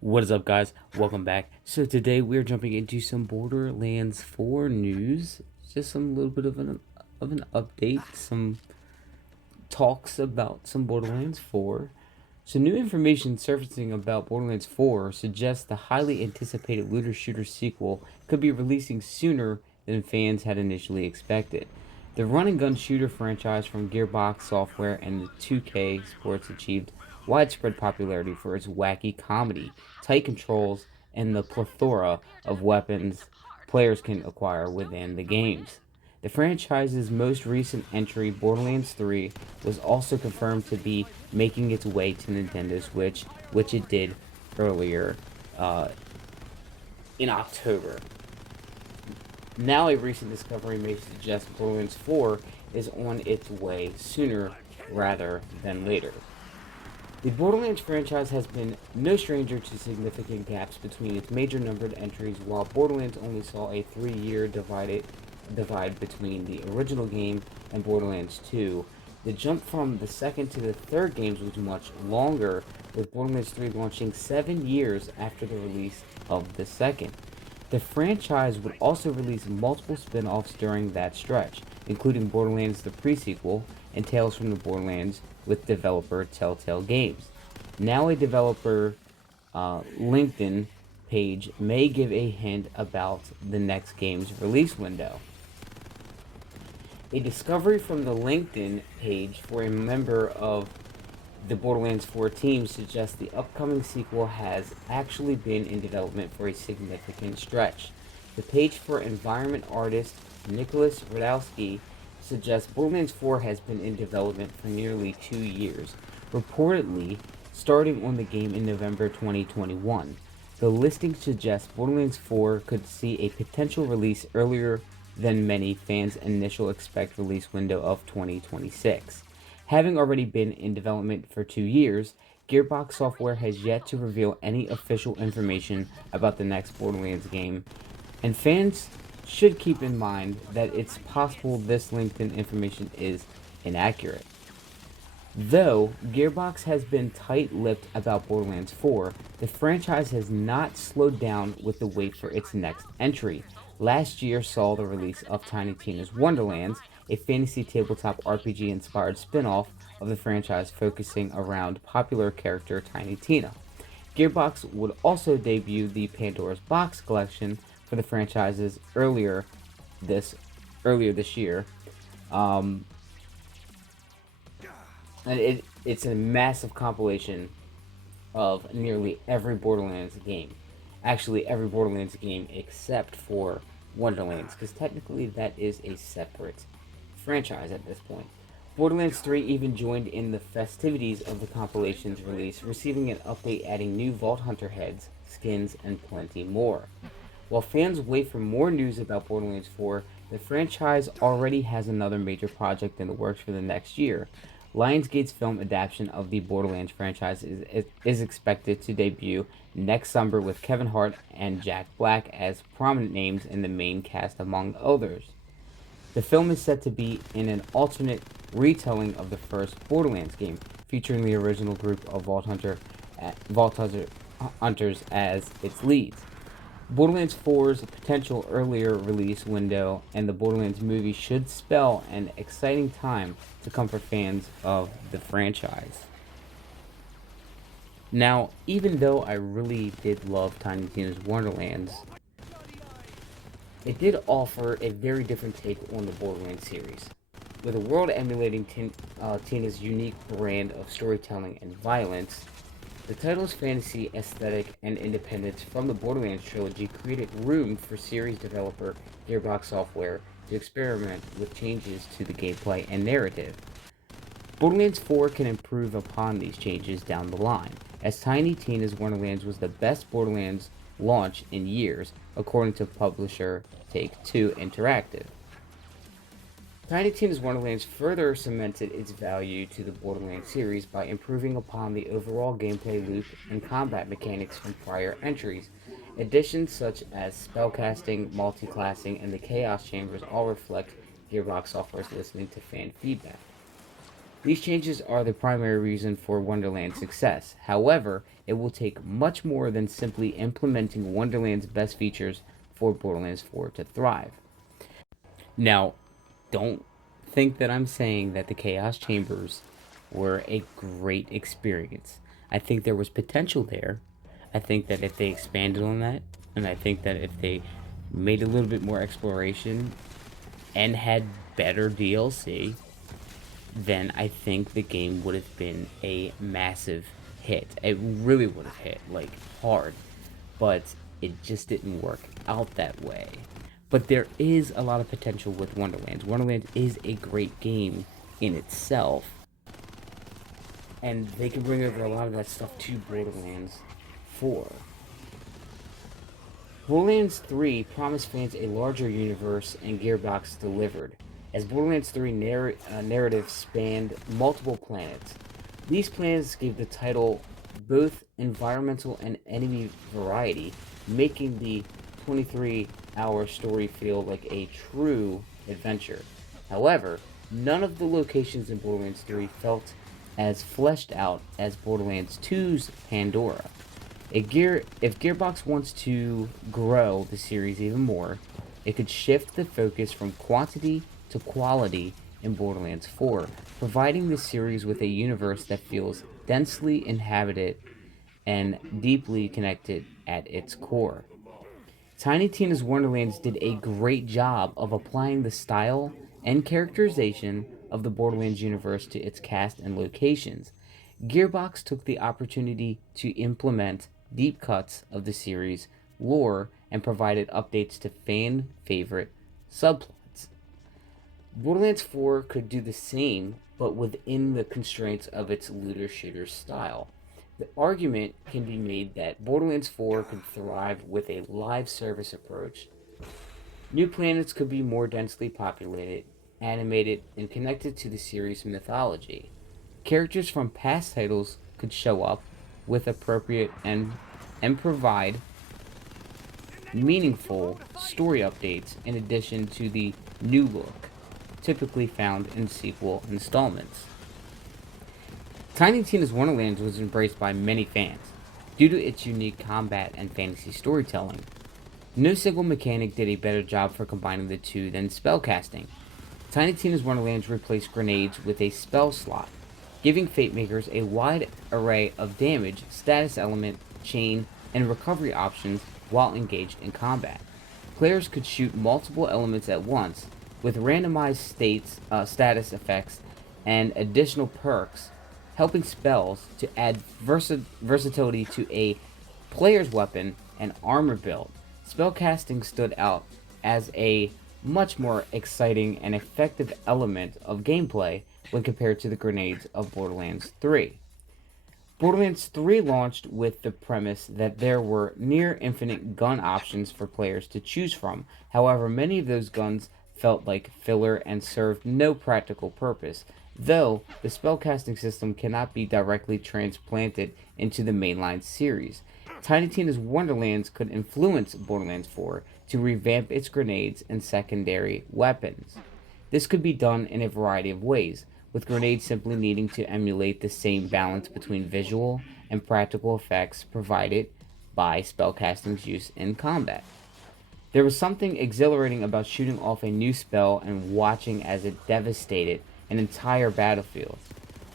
What is up, guys? Welcome back. So today we're jumping into some Borderlands 4 news. Just some little bit of an update, some talks about some Borderlands 4. So new information surfacing about Borderlands 4 suggests the highly anticipated looter shooter sequel could be releasing sooner than fans had initially expected. The run and gun shooter franchise from Gearbox Software and the 2K Sports achieved widespread popularity for its wacky comedy, tight controls, and the plethora of weapons players can acquire within the games. The franchise's most recent entry, Borderlands 3, was also confirmed to be making its way to Nintendo Switch, which it did earlier uh, in October. Now, a recent discovery may suggest Borderlands 4 is on its way sooner rather than later. The Borderlands franchise has been no stranger to significant gaps between its major numbered entries, while Borderlands only saw a 3-year divide between the original game and Borderlands 2. The jump from the second to the third games was much longer, with Borderlands 3 launching 7 years after the release of the second. The franchise would also release multiple spin-offs during that stretch, including Borderlands the Pre-Sequel and Tales from the Borderlands with developer Telltale Games. Now a developer LinkedIn page may give a hint about the next game's release window. A discovery from the LinkedIn page for a member of the Borderlands 4 team suggests the upcoming sequel has actually been in development for a significant stretch. The page for environment artist Nicholas Radowski suggests Borderlands 4 has been in development for nearly 2 years, reportedly starting on the game in November 2021. The listing suggests Borderlands 4 could see a potential release earlier than many fans' initial expect release window of 2026. Having already been in development for 2 years, Gearbox Software has yet to reveal any official information about the next Borderlands game, and fans should keep in mind that it's possible this LinkedIn information is inaccurate. Though Gearbox has been tight-lipped about Borderlands 4, the franchise has not slowed down with the wait for its next entry. Last year saw the release of Tiny Tina's Wonderlands, a fantasy tabletop RPG-inspired spin-off of the franchise focusing around popular character Tiny Tina. Gearbox would also debut the Pandora's Box collection for the franchises this year. And it's a massive compilation of nearly every Borderlands game. Actually, every Borderlands game except for Wonderlands, because technically that is a separate franchise at this point. Borderlands 3 even joined in the festivities of the compilation's release, receiving an update adding new Vault Hunter heads, skins, and plenty more. While fans wait for more news about Borderlands 4, the franchise already has another major project in the works for the next year. Lionsgate's film adaptation of the Borderlands franchise is expected to debut next summer with Kevin Hart and Jack Black as prominent names in the main cast among others. The film is set to be in an alternate retelling of the first Borderlands game, featuring the original group of Vault Hunters as its leads. Borderlands 4's potential earlier release window and the Borderlands movie should spell an exciting time to come for fans of the franchise. Now, even though I really did love Tiny Tina's Wonderlands, it did offer a very different take on the Borderlands series. With a world emulating Tina's unique brand of storytelling and violence, the title's fantasy aesthetic and independence from the Borderlands trilogy created room for series developer Gearbox Software to experiment with changes to the gameplay and narrative. Borderlands 4 can improve upon these changes down the line, as Tiny Tina's Wonderlands was the best Borderlands launch in years, according to publisher Take-Two Interactive. Tiny Tina's Wonderlands further cemented its value to the Borderlands series by improving upon the overall gameplay loop and combat mechanics from prior entries. Additions such as spellcasting, multi-classing, and the Chaos Chambers all reflect Gearbox Software's listening to fan feedback. These changes are the primary reason for Wonderland's success. However, it will take much more than simply implementing Wonderland's best features for Borderlands 4 to thrive. Now, don't think that I'm saying that the Chaos Chambers were a great experience. I think there was potential there. I think that if they expanded on that, and I think that if they made a little bit more exploration and had better DLC, then I think the game would have been a massive hit. It really would have hit, like, hard. But it just didn't work out that way. But there is a lot of potential with Wonderlands. Wonderlands is a great game in itself. And they can bring over a lot of that stuff to Borderlands 4. Borderlands 3 promised fans a larger universe, and Gearbox delivered, as Borderlands 3 narrative spanned multiple planets. These planets gave the title both environmental and enemy variety, making the 23-hour story feel like a true adventure. However, none of the locations in Borderlands 3 felt as fleshed out as Borderlands 2's Pandora. If Gearbox wants to grow the series even more, it could shift the focus from quantity to quality in Borderlands 4, providing the series with a universe that feels densely inhabited and deeply connected at its core. Tiny Tina's Wonderlands did a great job of applying the style and characterization of the Borderlands universe to its cast and locations. Gearbox took the opportunity to implement deep cuts of the series' lore and provided updates to fan favorite subplots. Borderlands 4 could do the same, but within the constraints of its looter shooter style. The argument can be made that Borderlands 4 could thrive with a live service approach. New planets could be more densely populated, animated, and connected to the series' mythology. Characters from past titles could show up with appropriate and provide meaningful story updates in addition to the new look typically found in sequel installments. Tiny Tina's Wonderlands was embraced by many fans due to its unique combat and fantasy storytelling. No single mechanic did a better job for combining the two than spellcasting. Tiny Tina's Wonderlands replaced grenades with a spell slot, giving Fate Makers a wide array of damage, status element, chain, and recovery options while engaged in combat. Players could shoot multiple elements at once, with randomized status effects and additional perks, helping spells to add versatility to a player's weapon and armor build. Spellcasting stood out as a much more exciting and effective element of gameplay when compared to the grenades of Borderlands 3. Borderlands 3 launched with the premise that there were near infinite gun options for players to choose from. However, many of those guns felt like filler and served no practical purpose, though the spellcasting system cannot be directly transplanted into the mainline series. Tiny Tina's Wonderlands could influence Borderlands 4 to revamp its grenades and secondary weapons. This could be done in a variety of ways, with grenades simply needing to emulate the same balance between visual and practical effects provided by spellcasting's use in combat. There was something exhilarating about shooting off a new spell and watching as it devastated an entire battlefield,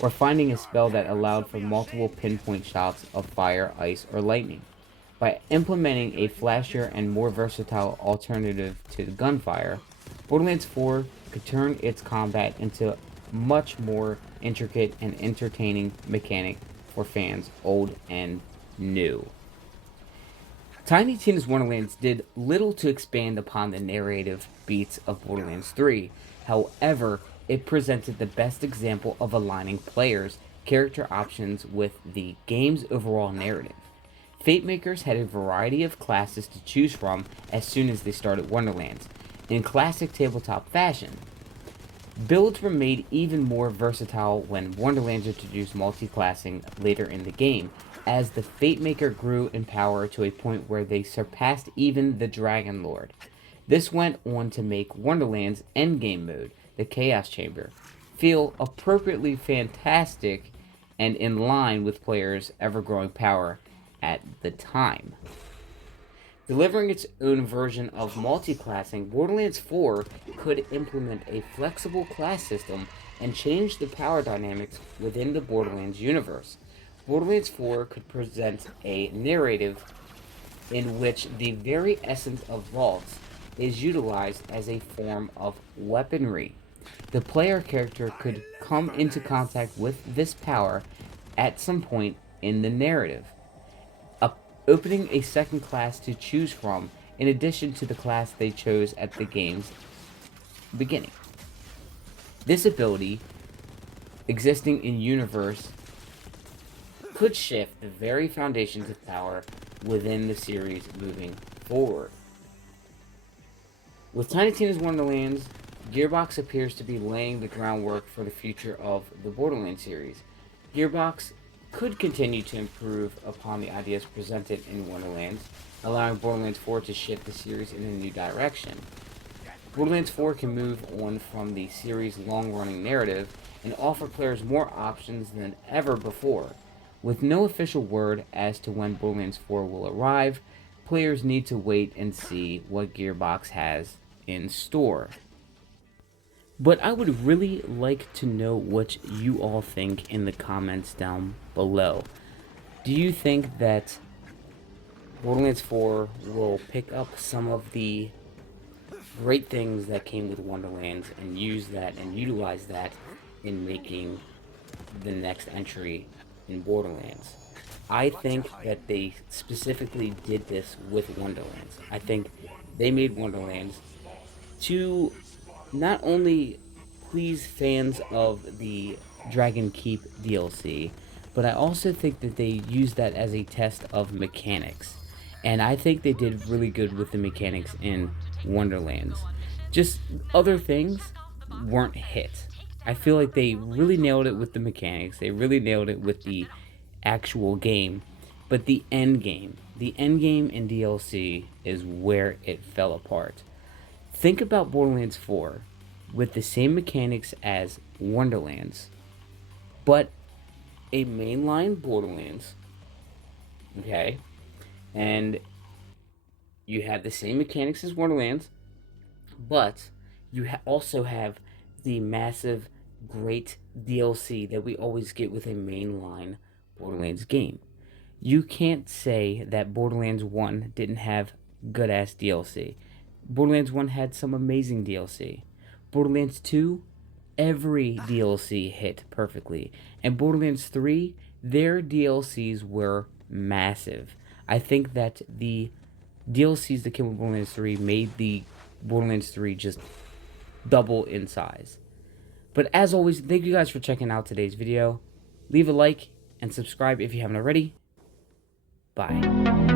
or finding a spell that allowed for multiple pinpoint shots of fire, ice, or lightning. By implementing a flashier and more versatile alternative to gunfire, Borderlands 4 could turn its combat into much more intricate and entertaining mechanic for fans old and new. Tiny Tina's Wonderlands did little to expand upon the narrative beats of Borderlands 3. However, it presented the best example of aligning players' character options with the game's overall narrative. Fate Makers had a variety of classes to choose from as soon as they started Wonderlands, in classic tabletop fashion. Builds were made even more versatile when Wonderlands introduced multi-classing later in the game, as the Fate Maker grew in power to a point where they surpassed even the Dragon Lord. This went on to make Wonderland's endgame mode, the Chaos Chamber, feel appropriately fantastic and in line with players' ever-growing power at the time. Delivering its own version of multi-classing, Borderlands 4 could implement a flexible class system and change the power dynamics within the Borderlands universe. Borderlands 4 could present a narrative in which the very essence of vaults is utilized as a form of weaponry. The player character could come into contact with this power at some point in the narrative, opening a second class to choose from in addition to the class they chose at the game's beginning. This ability, existing in universe, could shift the very foundations of power within the series moving forward. With Tiny Tina's Wonderlands, Gearbox appears to be laying the groundwork for the future of the Borderlands series. Gearbox could continue to improve upon the ideas presented in Wonderlands, allowing Borderlands 4 to shift the series in a new direction. Borderlands 4 can move on from the series' long-running narrative and offer players more options than ever before. With no official word as to when Borderlands 4 will arrive, players need to wait and see what Gearbox has in store. But I would really like to know what you all think in the comments down below. Do you think that Borderlands 4 will pick up some of the great things that came with Wonderlands and use that and utilize that in making the next entry in Borderlands? I think that they specifically did this with Wonderlands. I think they made Wonderlands to not only please fans of the Dragon Keep DLC, but I also think that they used that as a test of mechanics. And I think they did really good with the mechanics in Wonderlands. Just other things weren't hit. I feel like they really nailed it with the mechanics. They really nailed it with the actual game. But the end game in DLC is where it fell apart. Think about Borderlands 4 with the same mechanics as Wonderlands, but a mainline Borderlands, okay? And you have the same mechanics as Wonderlands, but you also have the massive, great DLC that we always get with a mainline Borderlands game. You can't say that Borderlands 1 didn't have good-ass DLC. Borderlands 1 had some amazing DLC. Borderlands 2, every DLC hit perfectly. And Borderlands 3, their DLCs were massive. I think that the DLCs that came with Borderlands 3 made the Borderlands 3 just double in size. But as always, thank you guys for checking out today's video. Leave a like and subscribe if you haven't already. Bye.